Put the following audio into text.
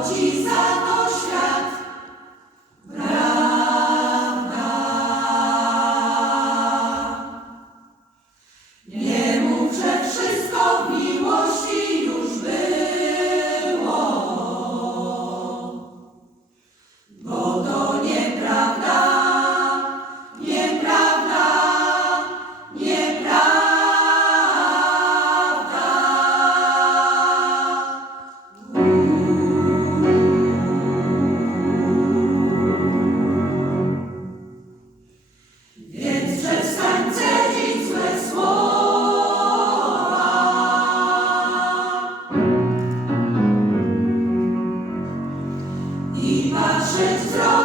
очі за. Wzrokiem